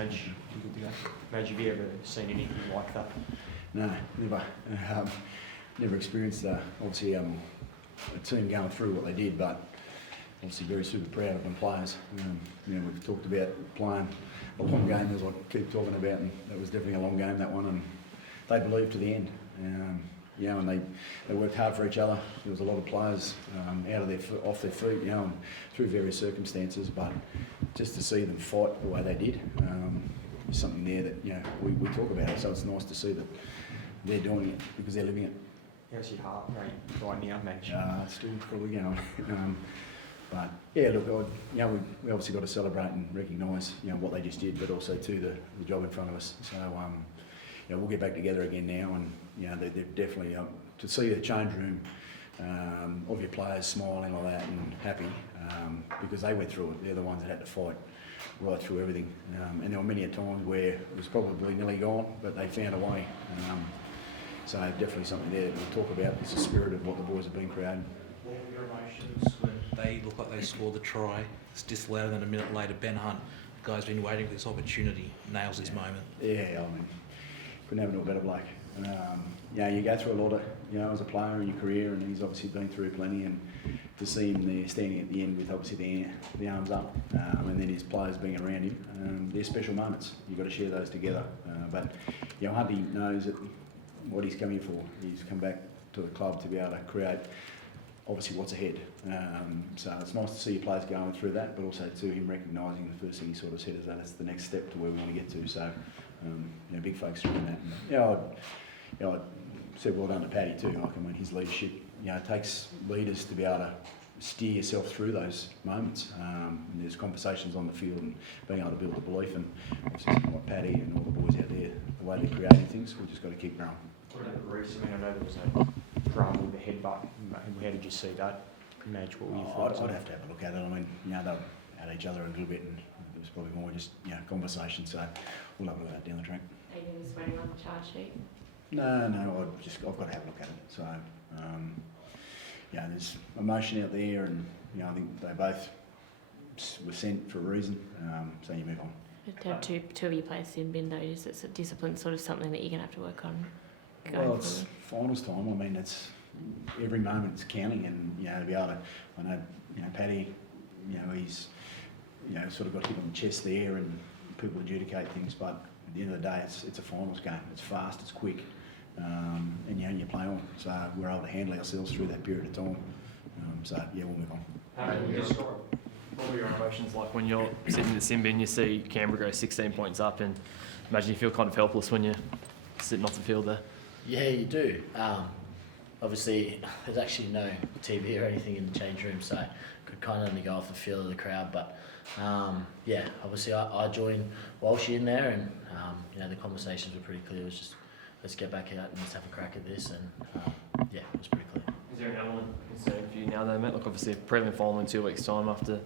Madge, Madge, have you ever seen anything like that? No, never. Never experienced obviously a team going through what they did, but obviously very super proud of them players. We've talked about playing a long game, as I keep talking about, and that was definitely a long game, that one, and they believed to the end. And they worked hard for each other. There was a lot of players off their feet, and through various circumstances, but just to see them fight the way they did is something there that we talk about it. So it's nice to see that they're doing it because they're living it. How's your heart rate right now, Madge? It's still probably going. But yeah, look, we obviously got to celebrate and recognise what they just did, but also too the job in front of us. So we'll get back together again now, and they're definitely to see the change room of your players smiling like that and happy because they went through it. They're the ones that had to fight right through everything, and there were many a times where it was probably nearly gone, but they found a way. So definitely something there that we'll talk about. It's the spirit of what the boys have been creating. What were your emotions when they look like they scored the try? It's just louder than a minute later. Ben Hunt, the guy's been waiting for this opportunity, nails this moment. Yeah, couldn't have no better bloke. You go through a lot of, as a player in your career, and he's obviously been through plenty, and to see him there standing at the end with obviously the arms up, and then his players being around him, they're special moments. You've got to share those together. But Hunty knows that what he's come here for. He's come back to the club to be able to create obviously what's ahead. So it's nice to see your players going through that, but also to him recognising the first thing he sort of said is that it's the next step to where we want to get to. So big folks doing that. And, I said well done to Paddy too. His leadership, it takes leaders to be able to steer yourself through those moments. There's conversations on the field and being able to build the belief, and obviously something like Paddy and all the boys out there, the way they're creating things, we've just got to keep growing. What about Reece? I know there was a drama with the headbutt. How did you see that, Madge? What were your thoughts? I'd have to have a look at it. They were at each other a little bit, and there was probably more just conversation. So we'll have a look at that down the track. Are you going to be swearing on the charge sheet? No, I've got to have a look at it. So there's emotion out there, and I think they both were sent for a reason. So you move on. To have two of your players sin bin, though, is it's a discipline sort of something that you're going to have to work on going Well, forward? it's finals time. It's every moment's counting, and to be able to, I know Paddy, he's sort of got hit on the chest there, and people adjudicate things, but at the end of the day, it's a finals game. It's fast, it's quick, and you play on. So we're able to handle ourselves through that period of time. We'll move on. What were your emotions like when you're sitting in the sin bin, you see Canberra go 16 points up, and imagine you feel kind of helpless when you're sitting off the field there? Yeah, you do. Obviously, there's actually no TV or anything in the change room, so could kind of only go off the feel of the crowd. But obviously I joined Walsh in there, and the conversations were pretty clear. It was just, let's get back out and let's have a crack at this, and it was pretty clear. Is there an element of concern for you now though, Matt? Like obviously a prelim final in 2 weeks' time after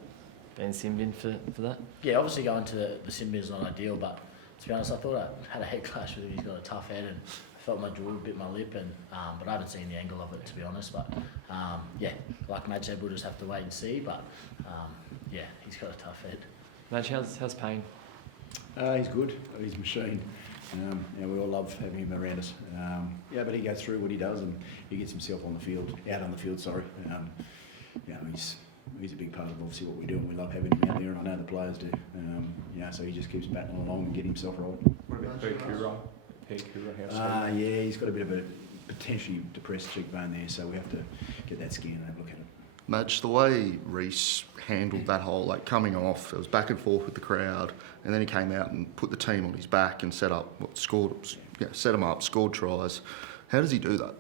being sin bin for that? Yeah, obviously going to the sin bin is not ideal, but to be honest, I thought I had a head clash with him. He's got a tough head, and I felt my jaw bit my lip, and but I haven't seen the angle of it, to be honest. But like Madge said, we'll just have to wait and see. But he's got a tough head. Madge, how's Payne? He's good. He's a machine. We all love having him around us. But he goes through what he does, and he gets himself out on the field. He's a big part of obviously what we do, and we love having him out there, and I know the players do. So he just keeps battling along and getting himself right. What about Pekura? He's got a bit of a potentially depressed cheekbone there, so we have to get that scan and have a look at it. Madge, the way Reece handled that whole coming off, it was back and forth with the crowd, and then he came out and put the team on his back and set them up, scored tries. How does he do that?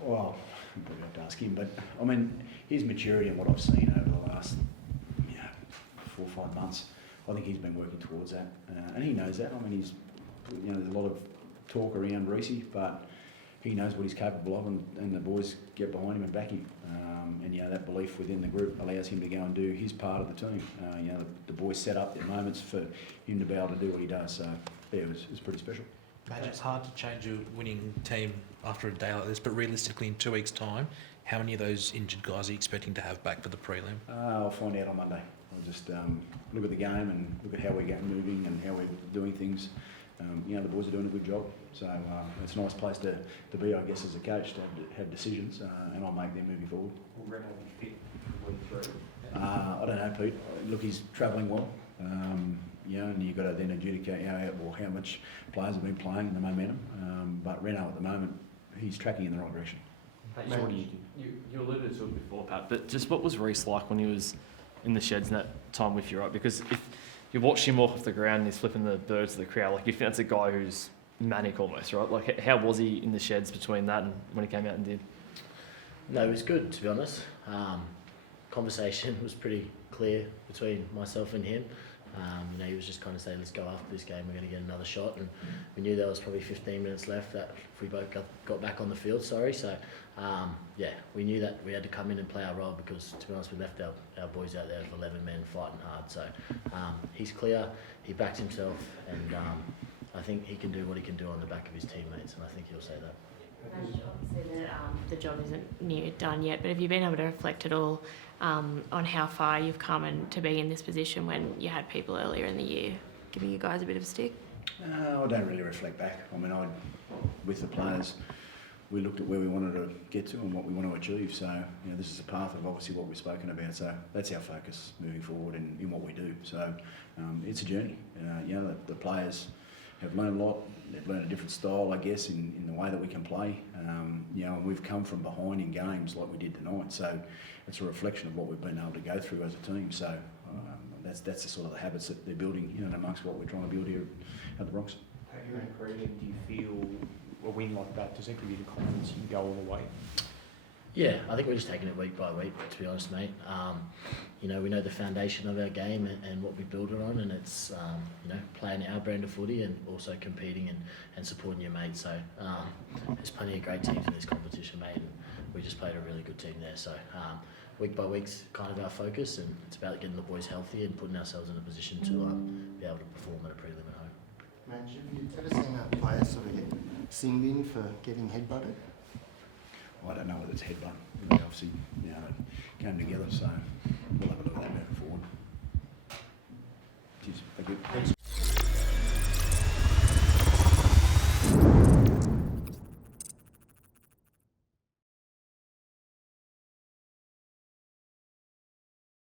Well, I'm probably have to ask him, but his maturity and what I've seen over the last 4 or 5 months, I think he's been working towards that, and he knows that. He's there's a lot of talk around Reece, but he knows what he's capable of, and the boys get behind him and back him. That belief within the group allows him to go and do his part of the team. The boys set up their moments for him to be able to do what he does. So it was pretty special. Madge, it's hard to change a winning team after a day like this, but realistically in 2 weeks' time, how many of those injured guys are you expecting to have back for the prelim? I'll find out on Monday. I'll just look at the game and look at how we're getting moving and how we're doing things. The boys are doing a good job, so it's a nice place to be, I guess, as a coach, to have decisions, and I'll make them moving forward. Will Renault be fit for week 3? I don't know, Pete. Look, he's travelling well, and you've got to then adjudicate how much players have been playing and the momentum. But Renault at the moment, he's tracking in the right direction. So what do you think? You alluded to it before, Pat, but just what was Reece like when he was in the sheds in that time with you, right? Because if you watch him walk off the ground and he's flipping the birds to the crowd, like you think that's a guy who's manic almost, right? Like how was he in the sheds between that and when he came out and did? No, it was good, to be honest. Conversation was pretty clear between myself and him. He was just kind of saying, let's go after this game, we're going to get another shot. And we knew there was probably 15 minutes left that if we both got back on the field, So, we knew that we had to come in and play our role because, to be honest, we left our boys out there with 11 men fighting hard. So he's clear, he backed himself, and I think he can do what he can do on the back of his teammates, and I think he'll say that. Obviously, the job isn't near done yet, but have you been able to reflect at all on how far you've come and to be in this position when you had people earlier in the year giving you guys a bit of a stick? I don't really reflect back. I mean, with the players, we looked at where we wanted to get to and what we want to achieve. So, this is a path of obviously what we've spoken about. So that's our focus moving forward in what we do. So it's a journey. The players have learned a lot. They've learned a different style, I guess, in the way that we can play. And we've come from behind in games like we did tonight. So it's a reflection of what we've been able to go through as a team. So that's the sort of the habits that they're building, amongst what we're trying to build here at the Bronx. Have you and Cregan, do you feel a win like that, does that give you the confidence you can go all the way? Yeah, I think we're just taking it week by week, to be honest, mate. We know the foundation of our game and what we build it on, and it's, playing our brand of footy and also competing and supporting your mates. So there's plenty of great teams in this competition, mate, and we just played a really good team there. So week by week's kind of our focus, and it's about getting the boys healthy and putting ourselves in a position to be able to perform at a prelim at home. Madge, have you ever seen a player sort of get singed in for getting headbutted? I don't know whether it's headbutt. They obviously, it came together, so we'll have a look at that moving forward. Cheers. Thank you.